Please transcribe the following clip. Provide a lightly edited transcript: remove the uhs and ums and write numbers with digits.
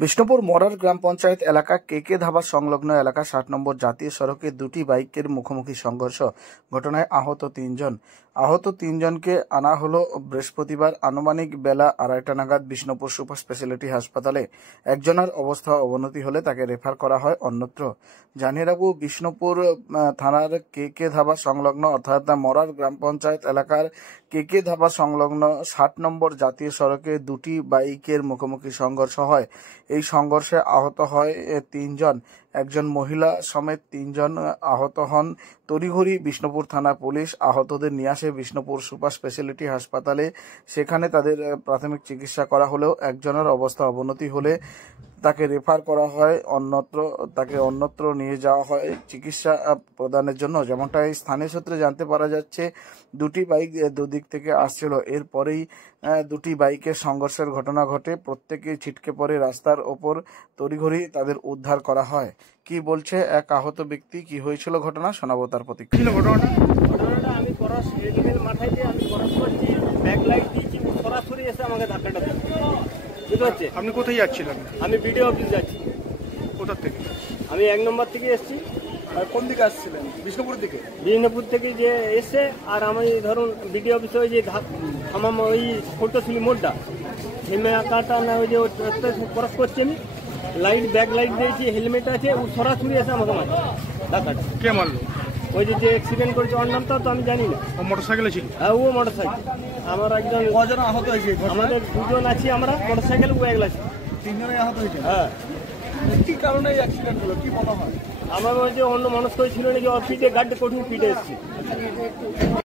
বিষ্ণুপুর মরার গ্রাম পঞ্চায়েত এলাকা কেকে ধাবা সংলগ্ন এলাকা ৬০ নম্বর জাতীয় সড়কে দুটি বাইকের মুখোমুখি সংঘর্ষ ঘটনায় আহত তিনজনকে আনা হলো বৃহস্পতিবার আনুমানিক বেলা ২:৩০ নাগাদ বিষ্ণুপুর সুপার স্পেশালিটি হাসপাতালে। একজনের অবস্থা অবনতি হলে তাকে রেফার করা হয় অন্যত্র। জানিয়ে রাখব, বিষ্ণুপুর থানার কেকে ধাবা সংলগ্ন অর্থাৎ মরার গ্রাম পঞ্চায়েত এলাকার কেকে ধাবা সংলগ্ন ৬০ নম্বর জাতীয় সড়কে দুটি বাইকের মুখোমুখি সংঘর্ষ হয়। এই সংঘর্ষে আহত হয় তিনজন। একজন মহিলা সমেত তিনজন আহত হন। তড়িঘড়ি বিষ্ণুপুর থানা পুলিশ আহতদের নিয়ে আসে বিষ্ণুপুর সুপার স্পেশালিটি হাসপাতালে। সেখানে তাদের প্রাথমিক চিকিৎসা করা হলেও একজনের অবস্থা অবনতি হলে তাকে রেফার করা হয় অন্যত্র নিয়ে যাওয়া হয় চিকিৎসা প্রদানের জন্য। যেমনটা এই স্থানীয় সূত্রে জানতে পারা যাচ্ছে, দুটি বাইক দুদিক থেকে আসছিল। এরপরেই দুটি বাইকের সংঘর্ষের ঘটনা ঘটে। প্রত্যেকেই ছিটকে পড়ে রাস্তার ওপর। তড়িঘড়ি তাদের উদ্ধার করা হয়। কি বলছে এক আহত ব্যক্তি, কি হয়েছিল ঘটনা, শোনাবো তার প্রতিক্রিয়া। ঘটনাটা আমি মাথায় দিয়ে আমি ক্রস করছি, ব্যাক লাইট দিয়েছি, সরাসরি এসে আমাকে ধাক্কাটা দিচ্ছে। বুঝতে পারছে? আপনি কোথায় যাচ্ছিলেন? আমি বিডিও অফিস যাচ্ছি। কোথা থেকে? আমি ১ নম্বর থেকে এসেছি। আর কোন দিকে আসছিলেন? বিষ্ণুপুর দিকে? বিষ্ণুপুর থেকে যে এসে আর আমি ধরুন বিডিও অফিসে ওই যে আমার ওই ফটোশিলি মোড়টা হেমে আঁকাটা না, ওই যে ক্রস করছি আমি, লাইট ব্যাক লাইট দিয়েছি, হেলমেট আছে, ও সরাসরি এসে আমাকে মারছে ধাক্কাটা। কে মারলো? ওই যে অ্যাক্সিডেন্ট করেছে ওর নামটা তো আমি জানি না। ও মোটরসাইকেলে ছিল? হ্যাঁ, ও মোটরসাইকেল। আমার একজন কজন আহত হয়েছে? আমাদের দুজন আছি, আমরা মোটরসাইকেল, ও একলা আছে। তিনজনই আহত হয়েছে? হ্যাঁ। কি কারণে এই অ্যাক্সিডেন্ট হলো, কি মনে হয়? আমার ওই যে অন্য মানুষ ছিল নাকি, ওর পিঠে গাড়িটা কঠিন পিঠে এসছে।